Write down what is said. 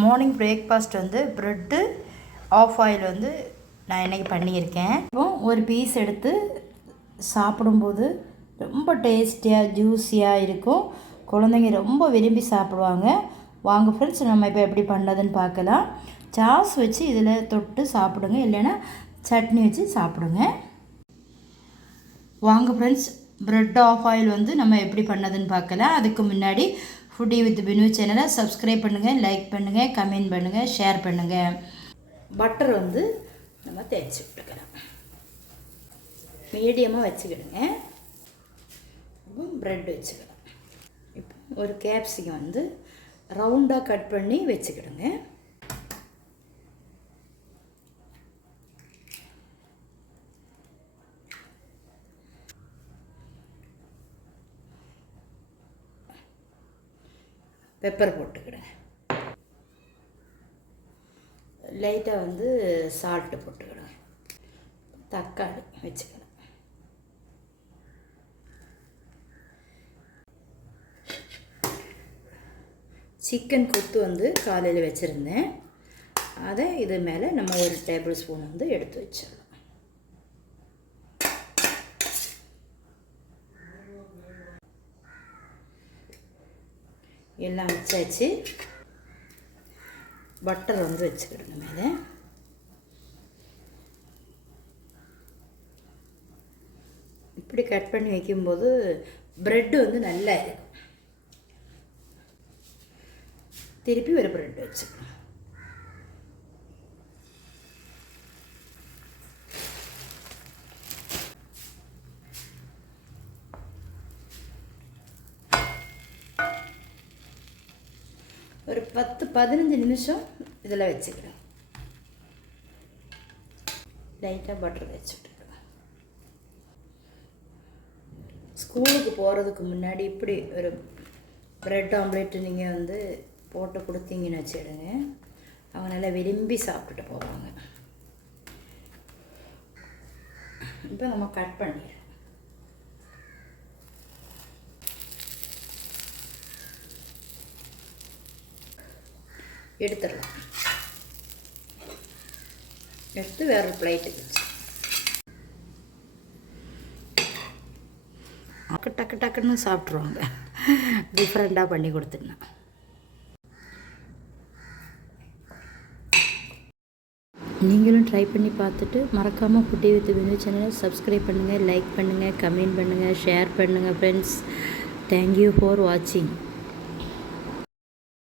Morning breakfast வந்து bread of oil வந்து நான் இன்றைக்கி பண்ணியிருக்கேன். இப்போ ஒரு பீஸ் எடுத்து சாப்பிடும்போது ரொம்ப டேஸ்டியாக ஜூஸியாக இருக்கும். குழந்தைங்க ரொம்ப விரும்பி சாப்பிடுவாங்க. வாங்க ஃப்ரெண்ட்ஸ், நம்ம இப்போ எப்படி பண்ணதுன்னு பார்க்கலாம். சாஸ் வச்சு இதில் தொட்டு சாப்பிடுங்க, இல்லைன்னா சட்னி வச்சு சாப்பிடுங்க. வாங்க ஃப்ரெண்ட்ஸ், ப்ரெட் ஆஃப் ஆயில் வந்து நம்ம எப்படி பண்ணதுன்னு பார்க்கலாம். அதுக்கு முன்னாடி ஃபுட்டி வித் பினு சேனலை சப்ஸ்கிரைப் பண்ணுங்கள், லைக் பண்ணுங்கள், கமெண்ட் பண்ணுங்கள், ஷேர் பண்ணுங்கள். பட்டர் வந்து நம்ம தேய்ச்சி விட்டுக்கலாம். மீடியமாக வச்சுக்கிடுங்க. இப்போ ப்ரெட் வச்சுக்கலாம். இப்போ ஒரு கேப்சிகம் வந்து ரவுண்டாக கட் பண்ணி வச்சுக்கிடுங்க. பெப்பர் போட்டுக்கிடுங்க. லைட்டாக வந்து சால்ட்டு போட்டுக்கிடுங்க. தக்காளி வச்சுக்கலாம். சிக்கன் கொத்து வந்து காலையில் வச்சுருந்தேன். அதை இது மேலே நம்ம ஒரு டேபிள் ஸ்பூன் வந்து எடுத்து வச்சிடலாம். எல்லாம் வச்சாச்சு. பட்டர் வந்து வச்சுக்கிடுங்க மேலே. இப்படி கட் பண்ணி வைக்கும்போது ப்ரெட்டு வந்து நல்லா இருக்கும். திருப்பி ஒரு ப்ரெட் வச்சுக்கணும். ஒரு 10-15 நிமிஷம் இதில் வச்சுக்கிறேன். லைட்டாக பட்டர் வச்சுட்டுருக்கேன். ஸ்கூலுக்கு போகிறதுக்கு முன்னாடி இப்படி ஒரு ப்ரெட் ஆம்லேட்டு நீங்கள் வந்து போட்டு கொடுத்தீங்கன்னு வச்சுடுங்க, அவங்க நல்லா விரும்பி சாப்பிட்டுட்டு போவாங்க. இப்போ நம்ம கட் பண்ணிடுறோம். எடுத்துடலாம். எடுத்து வேறு பிளேட்டுக்கு வச்சு டக்கு டக்குன்னு சாப்பிட்ருவாங்க. டிஃப்ரெண்ட்டாக பண்ணி கொடுத்துருந்தேன். நீங்களும் ட்ரை பண்ணி பார்த்துட்டு மறக்காமல் ஃபுட்டி வித் பினு சேனலை சப்ஸ்கிரைப் பண்ணுங்கள், லைக் பண்ணுங்கள், கமெண்ட் பண்ணுங்கள், ஷேர் பண்ணுங்கள் ஃப்ரெண்ட்ஸ். தேங்க்யூ ஃபார் வாட்சிங்.